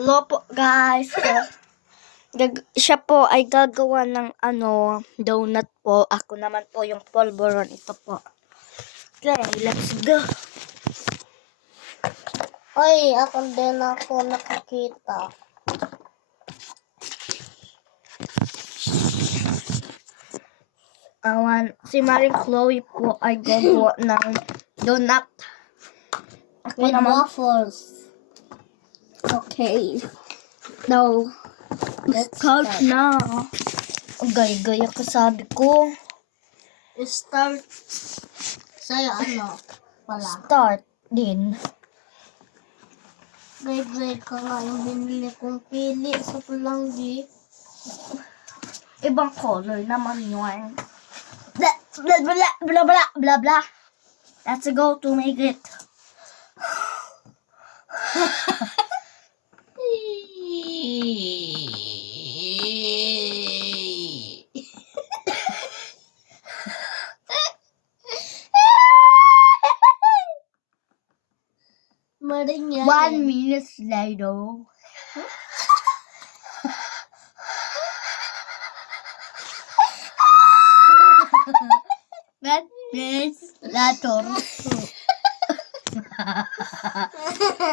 Hello po guys. Siya po ay gagawa ng donut po. Ako naman po yung polvoron. Ito po. Okay, let's go. Ay, ako din ako nakakita. Si Maring Chloe po ay gagawa ng donut. Ako With naman. waffles. Okay. Now, Let's start start. na. Gaya-gaya ko sabi ko. Start. Sa'yo ano pala? Start din. Gay-gay ka nga yung binili kong pili sa palanggi. Ibang color naman yun. Blah, blah, blah, blah, blah, blah, blah. Let's go to make it. Maring yan. 1 minute later. That minutes later.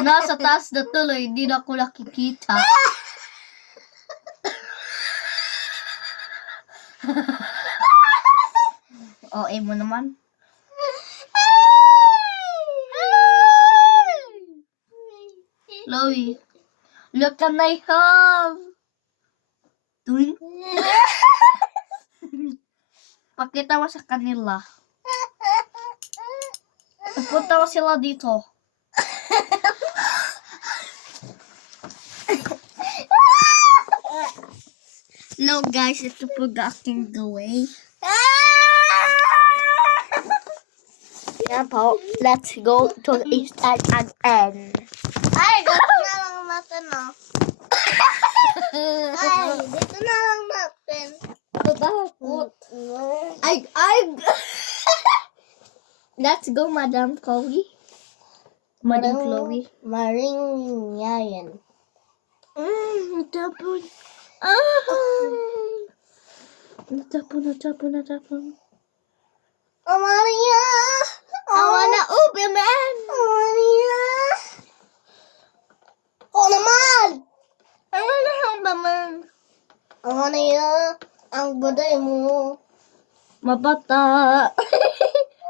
Nasa taas na tuloy, hindi na ako nakikita. OA mo naman. Chloe, look at my home. Tuwing. Pakita mo sa kanila. Punta mo sila dito. Hello guys, ito po aking gawin. Yan po, let's go to the start again. Ay, dito na lang natin, no? Ay, dito na lang natin. Bakit? Ay! Let's go, Madam Chloe. Madam Chloe. Maring yayan. Natapon. Natapon. Oh, Maria! I wanna open, man. Oh, Maria! Oh, naman! I wanna help, man. Oh, Maria! Ang buday mo. Mabata.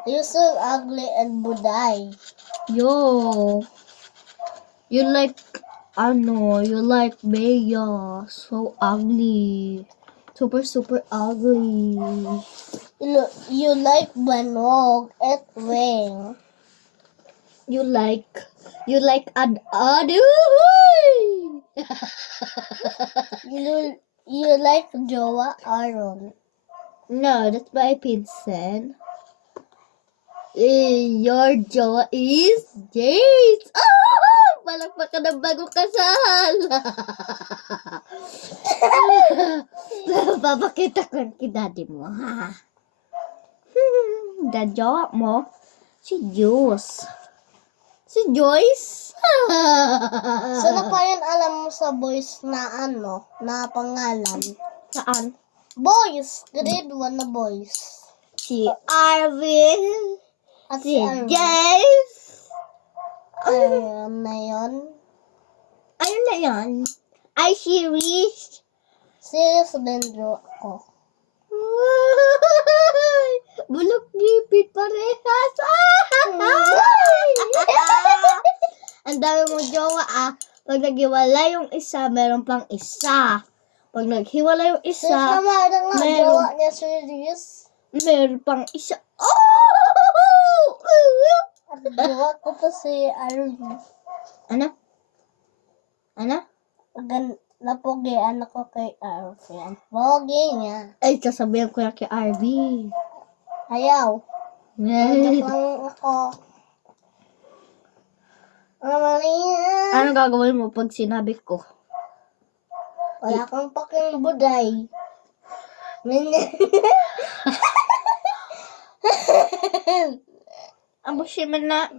You're so ugly and buday. Yo. You like Bea. So ugly. Super ugly. You like banog at wing. You like an You like Jowa Aaron. No, that's my pinsan. Your jaw is Jace. Oh! Palakpakan ng bagong kasal. Papakita ko kay daddy mo, ha? Daddy mo, si Joyce. Si Joyce? Sino pa yun alam mo sa boys na na pangalan? Saan? Boys! Grade 1 na boys. Si Arvin. At Si Arvin. Jace. Ayun na yun. Ayun na yan. Ay, si Rich. Serious din ako. Bulok gipit parehas. Ang dami mo jowa, Pag naghiwala yung isa, meron pang isa. Pag naghiwala yung Serious isa, naman nga meron. jowa niya serious. meron pang isa. At jowa ko to si Arvin. Ano? Napogian ako kay Arvin. Ang pogi niya. Ay, sasabihan ko na kay Arvin. Ayaw. Joke lang ako. Maria. Ano gagawin mo pag sinabi ko? Wala kang paking buday. Abo siya man na.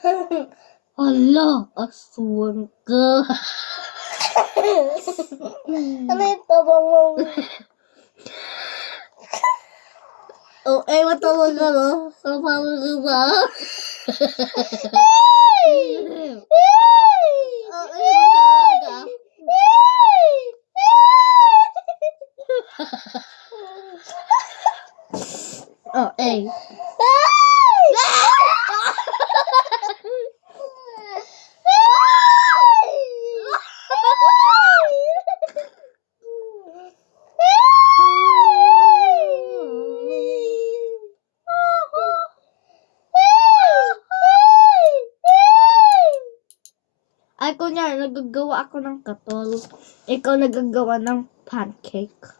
Hala, aswang ka. Ano ito bang Oh, matawag ka no? Kapawag ka ba? Matawag ka? Oh, Ay, kunyari, nagagawa ako ng katol. Ikaw nagagawa ng pancake.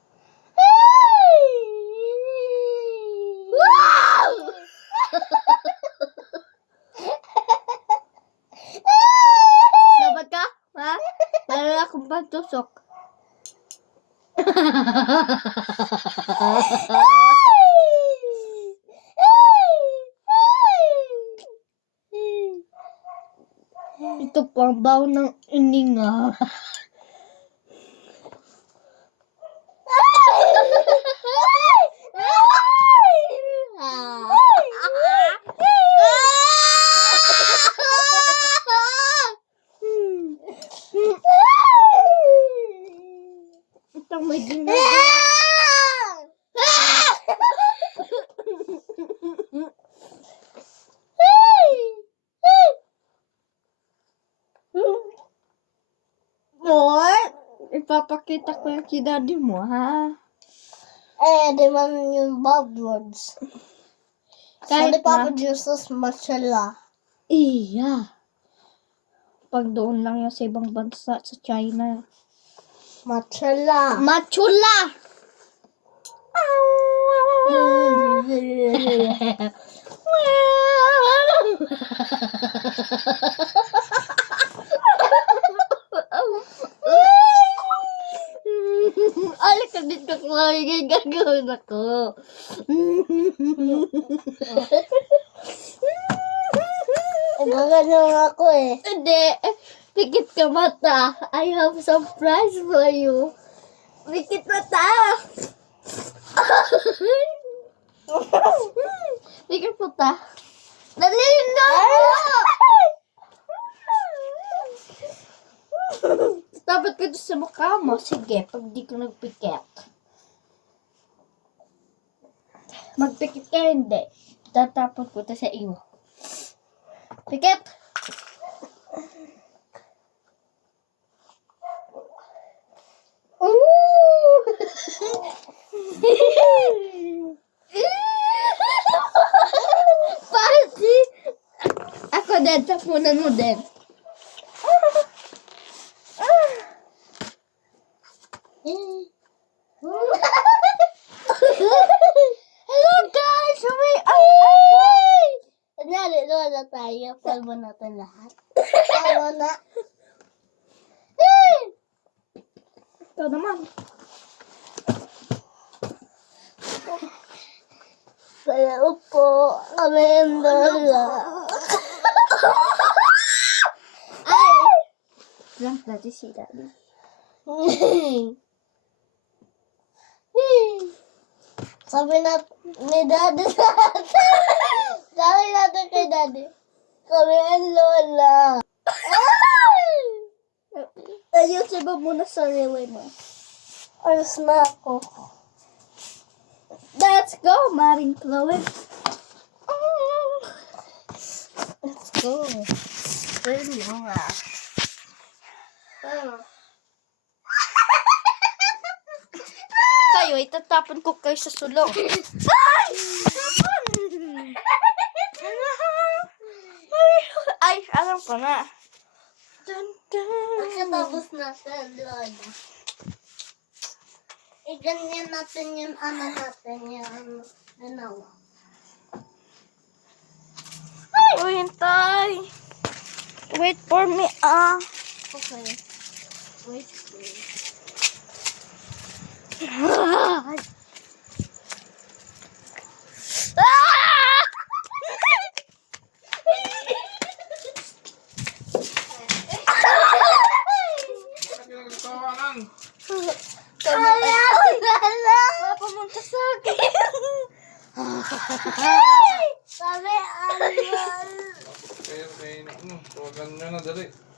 Dapat ka? Ha? Para akong pantusok. Ito po ang baw ng ininga. Itong may ginagawa. Ipapakita ko yung si daddy mo, ha? di man yung bad words. Kahit Sabi Papa na. Jesus, mashallah. Iya. Pag doon lang yan sa ibang bansa, sa China. Mashallah. Machula! Alak ka dito ko ay gagawin ako. Gaganyan ako eh. Hindi. Pikit ka mata. I have surprise for you. Pikit mata. Pikit mata. Dali na Dapat ka doon sa mukha mo. Sige, pag di ko nagpikit. Magpikit ka hindi. Tatapon ko ito sa iyo. Pikit! Pati! Ako din, tapunan mo din. Hello guys! Kunyari, lola tayo. Palmo natin lahat. Palmo na. Ito naman. Kaya upo kami ang lola. Lang natin si daddy. Sabi na ni daddy sa atin. Sabi natin kay daddy. Kami ang lola. Ayusin mo muna sa relay mo. Ayos na ako. Let's go, Maring Chloe. Let's go. Pwede mo nga. Kayo, itatapon ko kayo sa sulong. Ay! Ay, alam ko na. Dun, dun. Pagkatapos natin, lola. Ganyan natin yung ano natin, yung ginawa. Uy, hintay. Wait for me, Okay. Wait, please. lang. Sabi ano? Pumunta sa akin. Sabi ano? Okay, okay. Tawagan nyo na, dali.